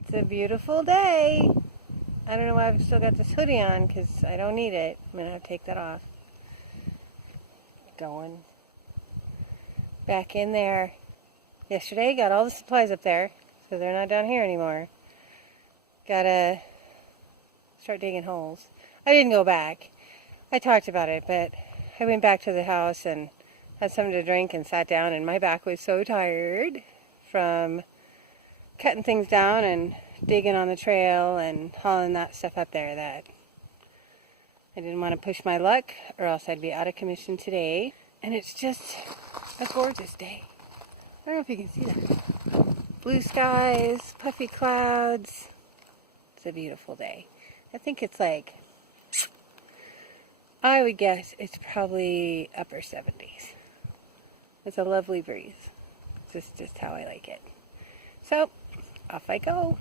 It's a beautiful day. I don't know why I've still got this hoodie on because I don't need it. I'm going to have to take that off. Going back in there. Yesterday, got all the supplies up there, so they're not down here anymore. Gotta start digging holes. I didn't go back. I talked about it, but I went back to the house and had something to drink and sat down, and my back was so tired from cutting things down and digging on the trail and hauling that stuff up there that I didn't want to push my luck or else I'd be out of commission today. And it's just a gorgeous day. I don't know if you can see that. Blue skies, puffy clouds. It's a beautiful day. I think it's like, I would guess it's probably upper 70s. It's a lovely breeze. This is just how I like it. So, off I go.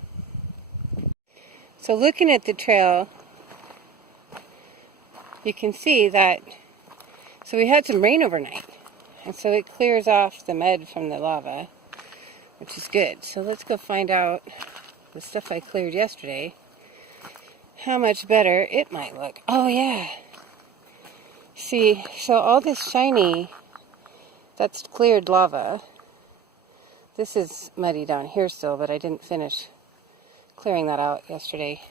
So looking at the trail, you can see that, so we had some rain overnight. And so it clears off the mud from the lava, which is good. So let's go find out the stuff I cleared yesterday, how much better it might look. Oh yeah. See, so all this shiny, that's cleared lava. This is muddy down here still, but I didn't finish clearing that out yesterday.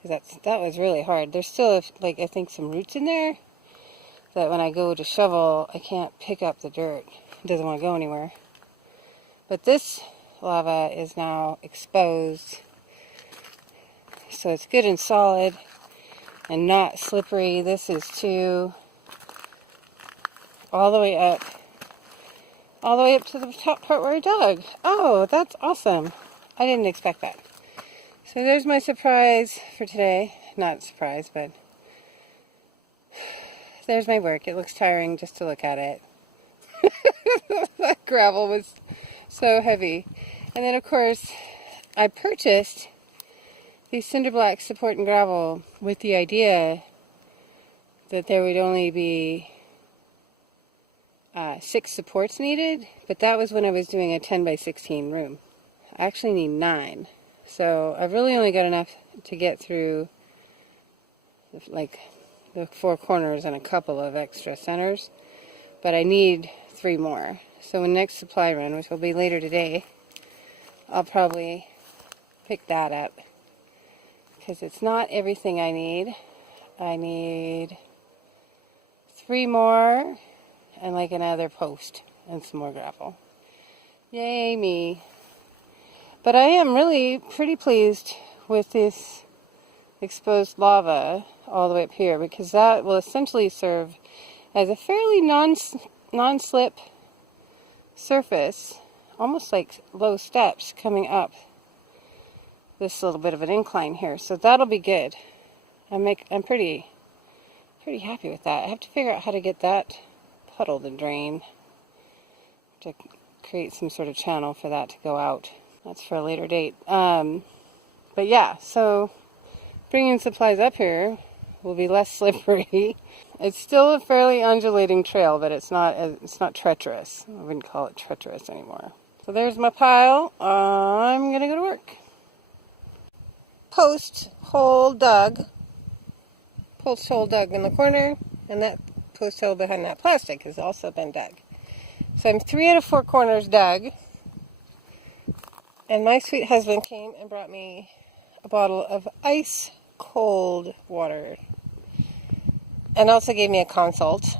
Because that was really hard. There's still, like, I think some roots in there that when I go to shovel, I can't pick up the dirt. It doesn't want to go anywhere. But this lava is now exposed. So it's good and solid and not slippery. This is too. All the way up to the top part where I dug. Oh, that's awesome. I didn't expect that. So there's my surprise for today. Not a surprise, but there's my work. It looks tiring just to look at it. That gravel was so heavy. And then, of course, I purchased these cinder block support and gravel with the idea that there would only be 6 supports needed, but that was when I was doing a 10 by 16 room. I actually need 9. So I've really only got enough to get through like the 4 corners and a couple of extra centers, but I need 3 more. So when next supply run, which will be later today, I'll probably pick that up because it's not everything I need. I need 3 more and like another post and some more gravel. Yay me. But I am really pretty pleased with this exposed lava all the way up here because that will essentially serve as a fairly non-slip surface, almost like low steps coming up this little bit of an incline here. So that'll be good. I'm pretty happy with that. I have to figure out how to get that puddle to drain, to create some sort of channel for that to go out. That's for a later date. But yeah, so bringing supplies up here will be less slippery. It's still a fairly undulating trail, but it's not treacherous. I wouldn't call it treacherous anymore. So there's my pile. I'm gonna go to work. Post hole dug in the corner, and that post hole behind that plastic has also been dug. So I'm 3 out of 4 corners dug. And my sweet husband came and brought me a bottle of ice cold water. And also gave me a consult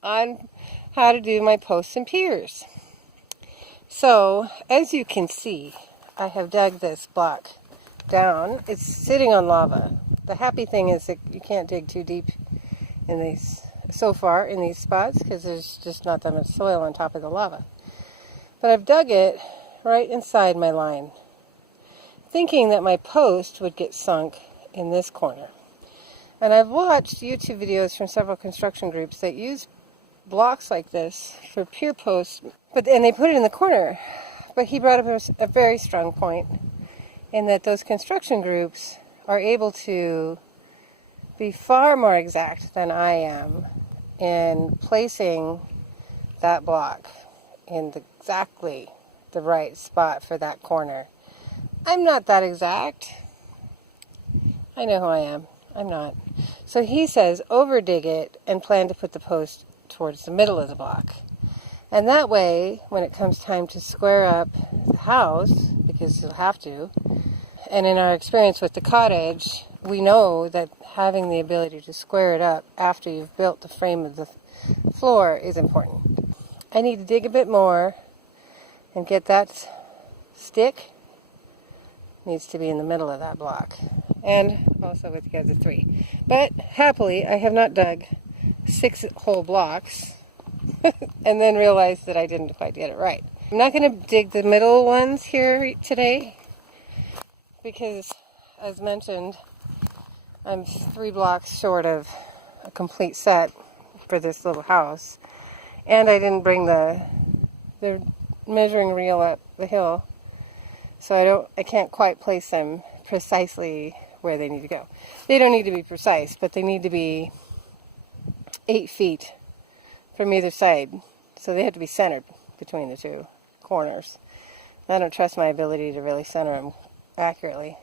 on how to do my posts and piers. So, as you can see, I have dug this block down. It's sitting on lava. The happy thing is that you can't dig too deep in these, so far, in these spots, because there's just not that much soil on top of the lava. But I've dug it right inside my line, thinking that my post would get sunk in this corner. And I've watched YouTube videos from several construction groups that use blocks like this for pier posts, and they put it in the corner. But he brought up a very strong point in that those construction groups are able to be far more exact than I am in placing that block in exactly the right spot for that corner. I'm not that exact. I know who I am. I'm not. So he says over dig it and plan to put the post towards the middle of the block. And that way, when it comes time to square up the house, because you'll have to, and in our experience with the cottage, we know that having the ability to square it up after you've built the frame of the floor is important. I need to dig a bit more and get that stick. Needs to be in the middle of that block, and also with the other 3. But happily, I have not dug 6 whole blocks and then realized that I didn't quite get it right. I'm not going to dig the middle ones here today because, as mentioned, I'm 3 blocks short of a complete set for this little house, and I didn't bring the measuring reel up the hill. So I can't quite place them precisely where they need to go. They don't need to be precise, but they need to be 8 feet from either side. So they have to be centered between the 2 corners. I don't trust my ability to really center them accurately.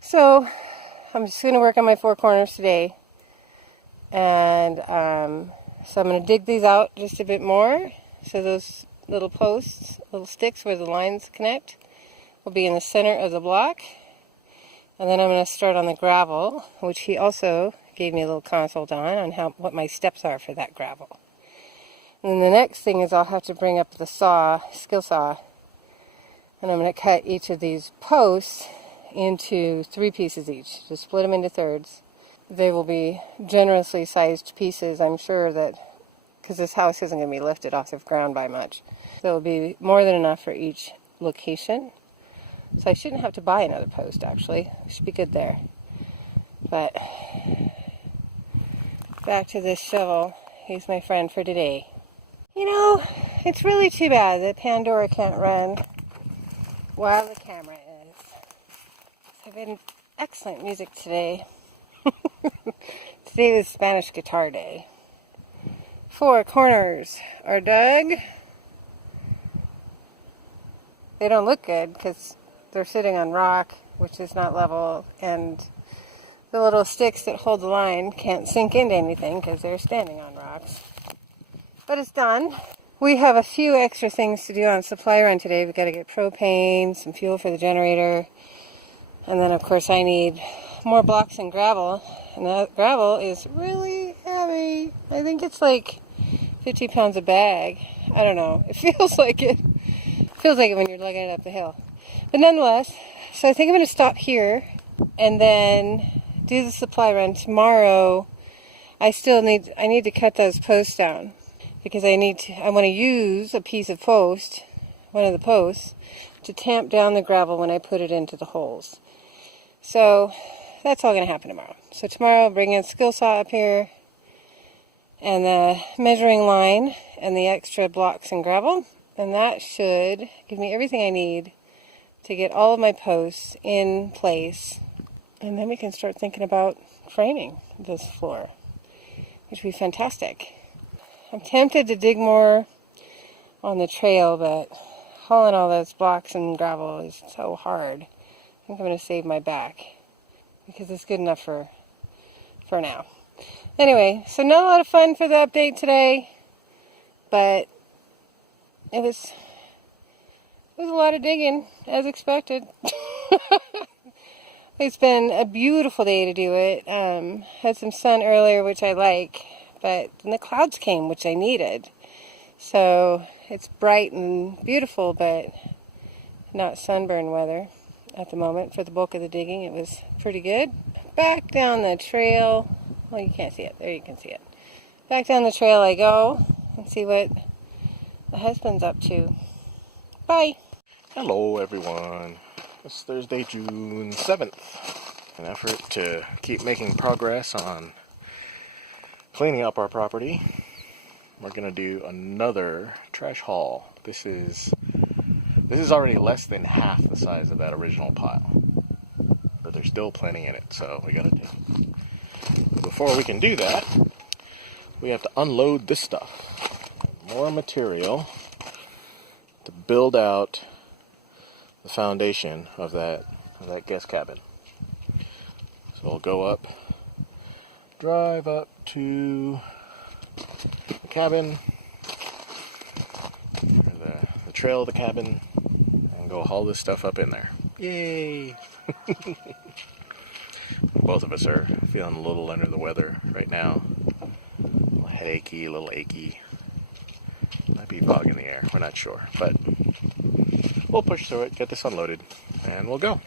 So I'm just going to work on my 4 corners today. And so I'm going to dig these out just a bit more. So those little posts, little sticks where the lines connect, will be in the center of the block. And then I'm going to start on the gravel, which he also gave me a little consult on what my steps are for that gravel. And then the next thing is I'll have to bring up the skill saw, and I'm going to cut each of these posts into 3 pieces each, to split them into thirds. They will be generously sized pieces, I'm sure, that because this house isn't going to be lifted off the ground by much. So it will be more than enough for each location. So I shouldn't have to buy another post, actually. It should be good there. But back to this shovel. He's my friend for today. You know, it's really too bad that Pandora can't run while the camera is. I've had excellent music today. Today was Spanish Guitar Day. 4 corners are dug. They don't look good because they're sitting on rock, which is not level, and the little sticks that hold the line can't sink into anything because they're standing on rocks. But it's done. We have a few extra things to do on supply run today. We've got to get propane, some fuel for the generator, and then of course I need more blocks and gravel. And that gravel is really heavy. I think it's like 50 pounds a bag. I don't know. It feels like it. Feels like it when you're lugging it up the hill. But nonetheless, so I think I'm going to stop here and then do the supply run tomorrow. I need to cut those posts down because I want to use a piece of post, one of the posts, to tamp down the gravel when I put it into the holes. So that's all going to happen tomorrow. So tomorrow I'll bring in a skill saw up here and the measuring line and the extra blocks and gravel, and that should give me everything I need to get all of my posts in place, and then we can start thinking about framing this floor, which would be fantastic. I'm tempted to dig more on the trail, but hauling all those blocks and gravel is so hard. I think I'm going to save my back because it's good enough for now. Anyway, so not a lot of fun for the update today, but it was a lot of digging, as expected. It's been a beautiful day to do it. Had some sun earlier, which I like, but then the clouds came, which I needed. So it's bright and beautiful, but not sunburn weather at the moment. For the bulk of the digging, it was pretty good. Back down the trail. Well, you can't see it. There you can see it. Back down the trail I go and see what the husband's up to. Bye. Hello everyone. It's Thursday, June 7th. An effort to keep making progress on cleaning up our property. We're going to do another trash haul. This is already less than half the size of that original pile. But there's still plenty in it, so we got to do it. Before we can do that, we have to unload this stuff. More material to build out the foundation of that guest cabin. So we'll go up, drive up to the cabin, or the trail of the cabin, and go haul this stuff up in there. Yay! Both of us are feeling a little under the weather right now. A little headachy, a little achy. Might be fog in the air, we're not sure. But we'll push through it, get this unloaded, and we'll go.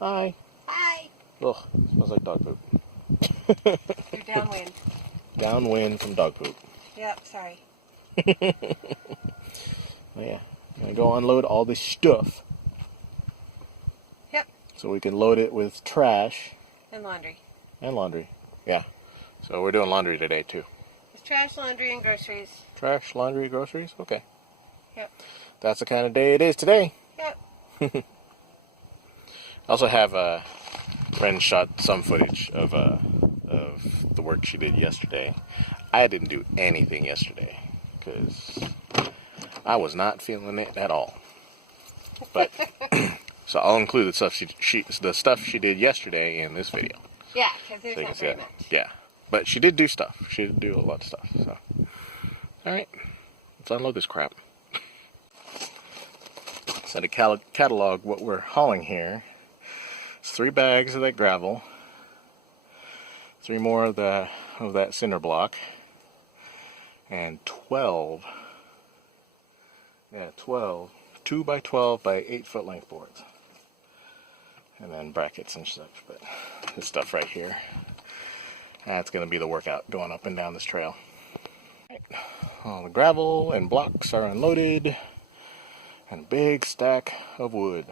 Hi. Hi. Ugh, smells like dog poop. You're downwind. Downwind from dog poop. Yep, sorry. Oh yeah, I'm gonna go unload all this stuff. Yep. So we can load it with trash. And laundry. And laundry, yeah. So we're doing laundry today too. It's trash, laundry, and groceries. Trash, laundry, groceries? Okay. Yep. That's the kind of day it is today. Yep. I also have Wren shot some footage of the work she did yesterday. I didn't do anything yesterday because I was not feeling it at all. But so I'll include the stuff she did yesterday in this video. Yeah, because there's So you not can see very it. much. Yeah, but she did do stuff. She did do a lot of stuff. So, all right, let's unload this crap. So to catalog what we're hauling here, it's 3 bags of that gravel, 3 more of that cinder block, and 12 2 by 12 by 8 foot length boards, and then brackets and such. But this stuff right here, that's going to be the workout going up and down this trail. All the gravel and blocks are unloaded, and a big stack of wood.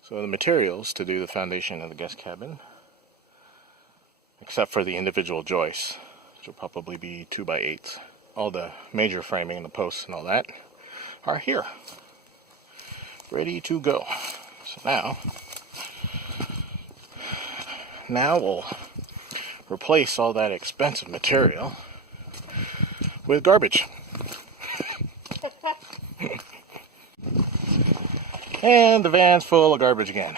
So the materials to do the foundation of the guest cabin, except for the individual joists, which will probably be 2 by 8s, all the major framing and the posts and all that are here, ready to go. So now we'll replace all that expensive material with garbage. And the van's full of garbage again.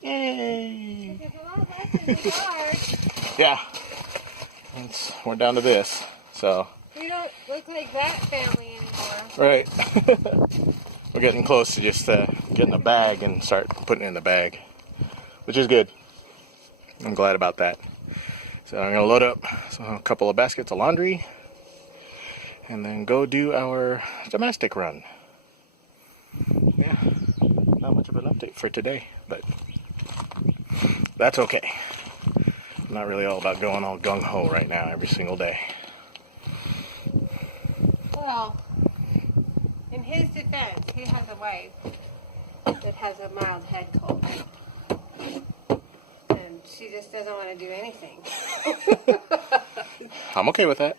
Yay! There's a lot less in the yard. Yeah. We're down to this, so. We don't look like that family anymore. Right. We're getting close to just getting a bag and start putting it in the bag, which is good. I'm glad about that. So I'm going to load up a couple of baskets of laundry and then go do our domestic run. Yeah, not much of an update for today, but that's okay. I'm not really all about going all gung-ho right now every single day. Well, in his defense, he has a wife that has a mild head cold. And she just doesn't want to do anything. I'm okay with that.